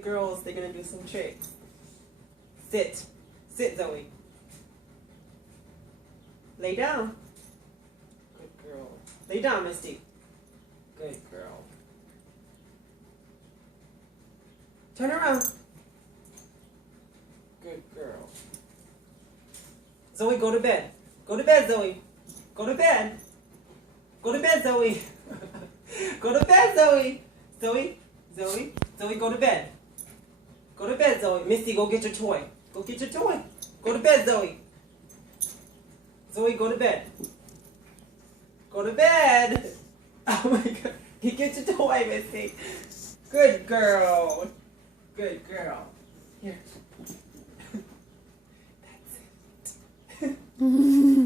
Girls, they're gonna do some tricks. Sit. Sit, Zoe. Lay down. Good girl. Lay down, Misty. Good girl. Turn around. Good girl. Zoe, go to bed. Go to bed, Zoe. Go to bed. Go to bed, Zoe. Go to bed, Zoe. Zoe. Zoe. Zoe, go to bed. Go to bed, Zoe. Misty, go get your toy. Go get your toy. Go to bed, Zoe. Zoe, go to bed. Go to bed. Oh my God. You get your toy, Misty. Good girl. Good girl. Here. That's it.